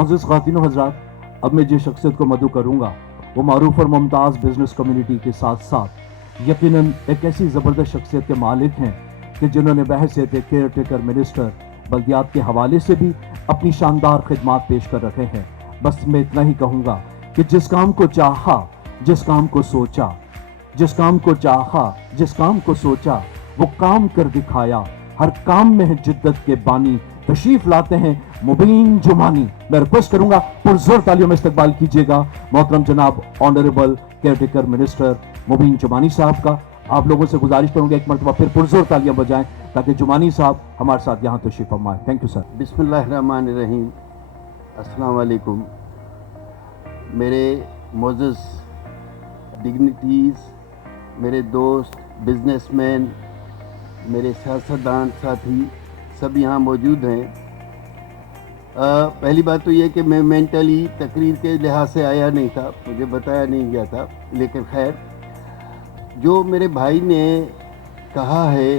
मोअज़्ज़िज़ ख़वातीन व हज़रात, अब मैं जिस शख्सियत को मदऊ करूँगा वो मारूफ और मुमताज़ बिजनेस कम्युनिटी के साथ साथ यकीनन एक ऐसी ज़बरदस्त शख्सियत के मालिक हैं कि जिन्होंने बहैसियत केयर टेकर मिनिस्टर बल्दियात के हवाले से भी अपनी शानदार खिदमात पेश कर रखे हैं। बस मैं इतना ही कहूँगा कि जिस काम को चाहा, जिस काम को सोचा, जिस काम को चाहा, जिस काम को सोचा, वो काम कर दिखाया। हर काम में है जिद्दत के बानी, तशरीफ लाते हैं मुबीन जुमानी। मैं रिक्वेस्ट करूंगा पुरजोर तालियों में इस्तकबाल कीजिएगा मोहतरम जनाब ऑनरेबल केयरटेकर मिनिस्टर मुबीन जुमानी साहब का। आप लोगों से गुजारिश करूंगा एक मरतबा फिर पुरजोर तालियां बजाएं ताकि जुमानी साहब हमारे साथ यहाँ तशरीफ फरमाएं। Thank you sir. बिस्मिल्लाहिर्रहमानिर्रहीम। अस्सलाम वालेकुम। मेरे मोअज़्ज़िज़ डिग्निटीज़, मेरे दोस्त, बिजनेसमैन, मेरे सियासतदान साथी सब यहाँ मौजूद हैं। पहली बात तो ये कि मैं मेंटली तकरीर के लिहाज से आया नहीं था, मुझे बताया नहीं गया था, लेकिन खैर जो मेरे भाई ने कहा है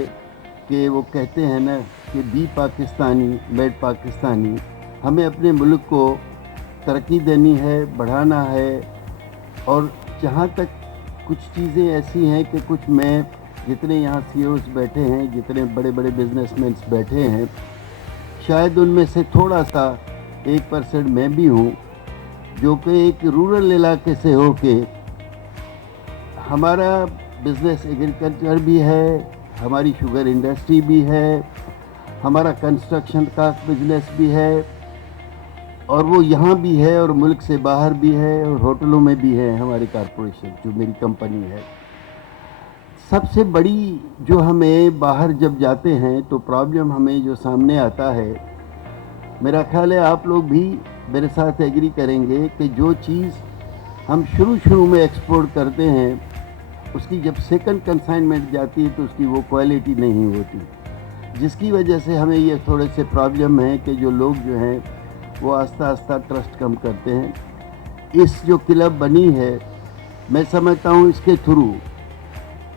कि वो कहते हैं ना कि बी पाकिस्तानी मेड पाकिस्तानी, हमें अपने मुल्क को तरक्की देनी है, बढ़ाना है। और जहाँ तक कुछ चीज़ें ऐसी हैं कि कुछ मैं जितने यहाँ CEOs बैठे हैं, जितने बड़े बड़े बिजनेसमैन बैठे हैं, शायद उनमें से थोड़ा सा 1% मैं भी हूँ जो कि एक रूरल इलाके से हो के हमारा बिज़नेस एग्रीकल्चर भी है, हमारी शुगर इंडस्ट्री भी है, हमारा कंस्ट्रक्शन का बिज़नेस भी है, और वो यहाँ भी है और मुल्क से बाहर भी है, और होटलों में भी है हमारी कारपोरेशन जो मेरी कंपनी है। सबसे बड़ी जो हमें बाहर जब जाते हैं तो प्रॉब्लम हमें जो सामने आता है, मेरा ख्याल है आप लोग भी मेरे साथ एग्री करेंगे कि जो चीज़ हम शुरू में एक्सपोर्ट करते हैं उसकी जब सेकंड कंसाइनमेंट जाती है तो उसकी वो क्वालिटी नहीं होती, जिसकी वजह से हमें ये थोड़े से प्रॉब्लम है कि जो लोग जो हैं वो आस्ता आस्ता ट्रस्ट कम करते हैं। इस जो क्लब बनी है, मैं समझता हूँ इसके थ्रू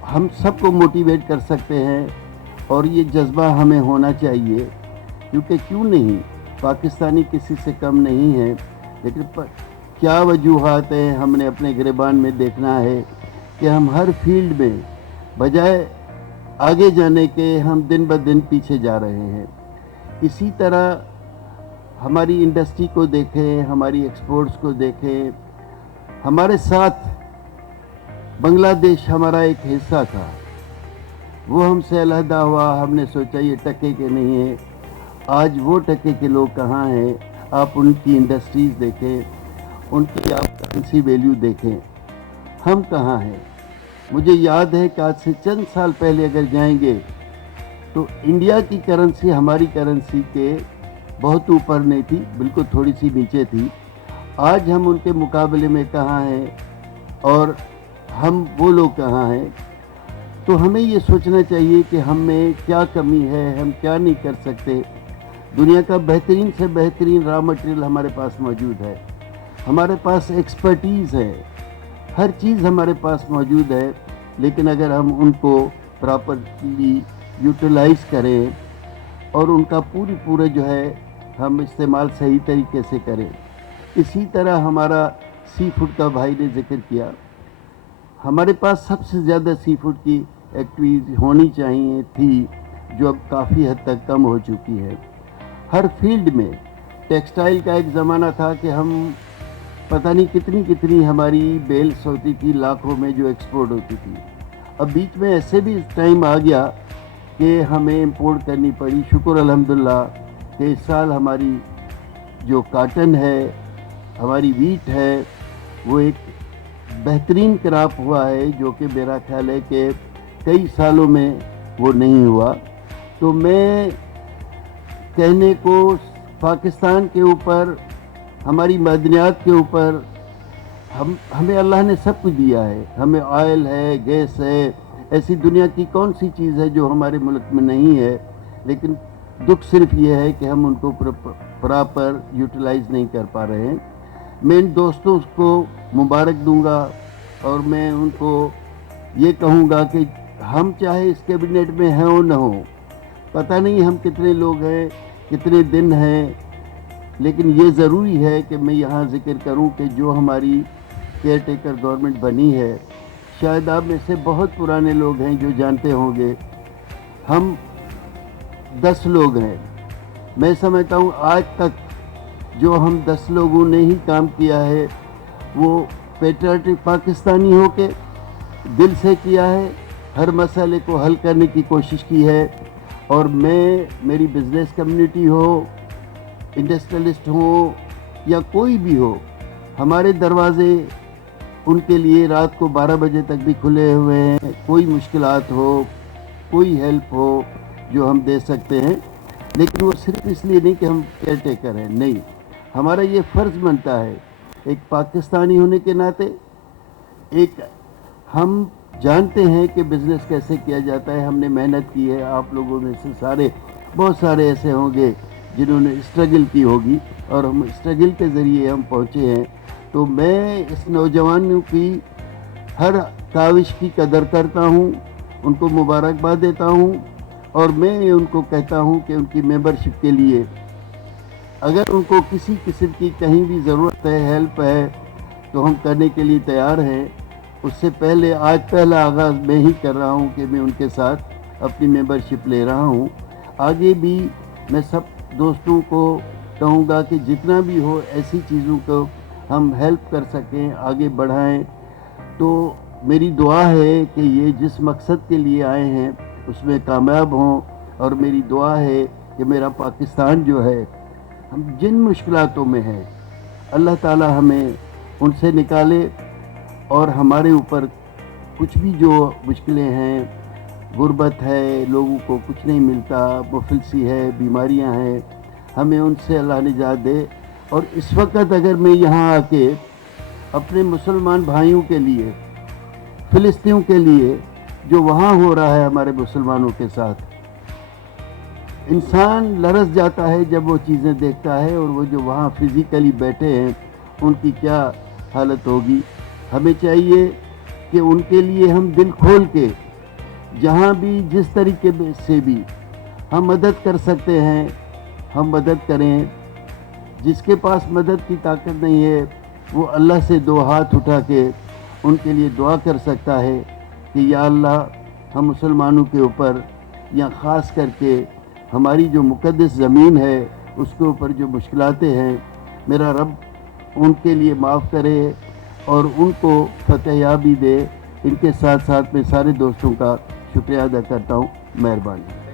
हम सबको मोटिवेट कर सकते हैं और ये जज्बा हमें होना चाहिए, क्योंकि क्यों नहीं, पाकिस्तानी किसी से कम नहीं है, लेकिन क्या वजूहात हैं हमने अपने गिरबान में देखना है कि हम हर फील्ड में बजाय आगे जाने के हम दिन ब दिन पीछे जा रहे हैं। इसी तरह हमारी इंडस्ट्री को देखें, हमारी एक्सपोर्ट्स को देखें। हमारे साथ बांग्लादेश हमारा एक हिस्सा था, वो हमसे अलहदा हुआ, हमने सोचा ये टके के नहीं है। आज वो टके के लोग कहाँ हैं? आप उनकी इंडस्ट्रीज़ देखें, उनकी आप करेंसी वैल्यू देखें, हम कहाँ हैं? मुझे याद है कि आज से चंद साल पहले अगर जाएंगे तो इंडिया की करेंसी हमारी करेंसी के बहुत ऊपर नहीं थी, बिल्कुल थोड़ी सी नीचे थी। आज हम उनके मुकाबले में कहाँ हैं और हम वो लोग कहाँ हैं? तो हमें ये सोचना चाहिए कि हम में क्या कमी है, हम क्या नहीं कर सकते। दुनिया का बेहतरीन से बेहतरीन रॉ मटेरियल हमारे पास मौजूद है, हमारे पास एक्सपर्टीज़ है, हर चीज़ हमारे पास मौजूद है, लेकिन अगर हम उनको प्रॉपरली यूटिलाइज़ करें और उनका पूरे जो है हम इस्तेमाल सही तरीके से करें। इसी तरह हमारा सी फूड का भाई ने जिक्र किया, हमारे पास सबसे ज़्यादा सी फूड की एक्टिविटीज़ होनी चाहिए थी, जो अब काफ़ी हद तक कम हो चुकी है। हर फील्ड में टेक्सटाइल का एक ज़माना था कि हम पता नहीं कितनी हमारी बेल्स होती थी, लाखों में जो एक्सपोर्ट होती थी। अब बीच में ऐसे भी टाइम आ गया कि हमें इंपोर्ट करनी पड़ी। शुक्र अल्हम्दुलिल्लाह कि इस साल हमारी जो काटन है, हमारी वीट है, वो एक बेहतरीन क्रॉप हुआ है, जो कि मेरा ख्याल है कि कई सालों में वो नहीं हुआ। तो मैं कहने को पाकिस्तान के ऊपर, हमारी मदनियात के ऊपर, हमें अल्लाह ने सब कुछ दिया है। हमें ऑयल है, गैस है, ऐसी दुनिया की कौन सी चीज़ है जो हमारे मुल्क में नहीं है। लेकिन दुख सिर्फ ये है कि हम उनको प्रॉपर यूटिलाइज़ नहीं कर पा रहे हैं। मैं इन दोस्तों को मुबारक दूंगा और मैं उनको ये कहूँगा कि हम चाहे इस कैबिनेट में हैं और न हो, पता नहीं हम कितने लोग हैं, कितने दिन हैं, لیکن یہ ضروری ہے کہ میں یہاں ذکر کروں کہ جو ہماری کیئر ٹیکر گورنمنٹ بنی ہے، شاید آپ میں سے بہت پرانے لوگ ہیں جو جانتے ہوں گے، ہم 10 لوگ ہیں۔ میں سمجھتا ہوں آج تک جو ہم 10 لوگوں نے ہی کام کیا ہے وہ پیٹریاٹک پاکستانی ہو کے دل سے کیا ہے، ہر مسئلے کو حل کرنے کی کوشش کی ہے، اور میری بزنس کمیونٹی ہو، انڈسٹریلسٹ ہو یا کوئی بھی ہو، ہمارے دروازے ان کے لیے رات کو 12 بجے تک بھی کھلے ہوئے ہیں۔ کوئی مشکلات ہو، کوئی ہیلپ ہو جو ہم دے سکتے ہیں، لیکن وہ صرف اس لیے نہیں کہ ہم کیئر ٹیکر ہیں، نہیں، ہمارا یہ فرض بنتا ہے ایک پاکستانی ہونے کے ناطے۔ ایک ہم جانتے ہیں کہ بزنس کیسے کیا جاتا ہے، ہم نے محنت کی ہے، آپ لوگوں میں سے بہت سارے ایسے ہوں گے جنہوں نے اسٹرگل کی ہوگی، اور ہم اسٹرگل کے ذریعے ہم پہنچے ہیں۔ تو میں اس نوجوانوں کی ہر کاوش کی قدر کرتا ہوں، ان کو مبارکباد دیتا ہوں، اور میں ان کو کہتا ہوں کہ ان کی ممبرشپ کے لیے اگر ان کو کسی قسم کی کہیں بھی ضرورت ہے، ہیلپ ہے، تو ہم کرنے کے لیے تیار ہیں۔ اس سے پہلے آج پہلا آغاز میں ہی کر رہا ہوں کہ میں ان کے ساتھ اپنی ممبرشپ لے رہا ہوں۔ آگے بھی میں سب دوستوں کو کہوں گا کہ جتنا بھی ہو ایسی چیزوں کو ہم ہیلپ کر سکیں، آگے بڑھائیں۔ تو میری دعا ہے کہ یہ جس مقصد کے لیے آئے ہیں اس میں کامیاب ہوں، اور میری دعا ہے کہ میرا پاکستان جو ہے، ہم جن مشکلاتوں میں ہیں اللہ تعالی ہمیں ان سے نکالے، اور ہمارے اوپر کچھ بھی جو مشکلیں ہیں، غربت ہے، لوگوں کو کچھ نہیں ملتا، مفلسی ہے، بیماریاں ہیں، ہمیں ان سے اللہ نجات دے۔ اور اس وقت اگر میں یہاں آ کے اپنے مسلمان بھائیوں کے لیے، فلسطینیوں کے لیے جو وہاں ہو رہا ہے ہمارے مسلمانوں کے ساتھ، انسان لرز جاتا ہے جب وہ چیزیں دیکھتا ہے، اور وہ جو وہاں فزیکلی بیٹھے ہیں ان کی کیا حالت ہوگی۔ ہمیں چاہیے کہ ان کے لیے ہم دل کھول کے جہاں بھی جس طریقے سے بھی ہم مدد کر سکتے ہیں ہم مدد کریں۔ جس کے پاس مدد کی طاقت نہیں ہے وہ اللہ سے 2 ہاتھ اٹھا کے ان کے لیے دعا کر سکتا ہے کہ یا اللہ، ہم مسلمانوں کے اوپر، یا خاص کر کے ہماری جو مقدس زمین ہے اس کے اوپر جو مشکلاتیں ہیں، میرا رب ان کے لیے معاف کرے اور ان کو فتح یابی دے۔ ان کے ساتھ ساتھ میں سارے دوستوں کا شکریہ ادا کرتا ہوں۔ مہربانی۔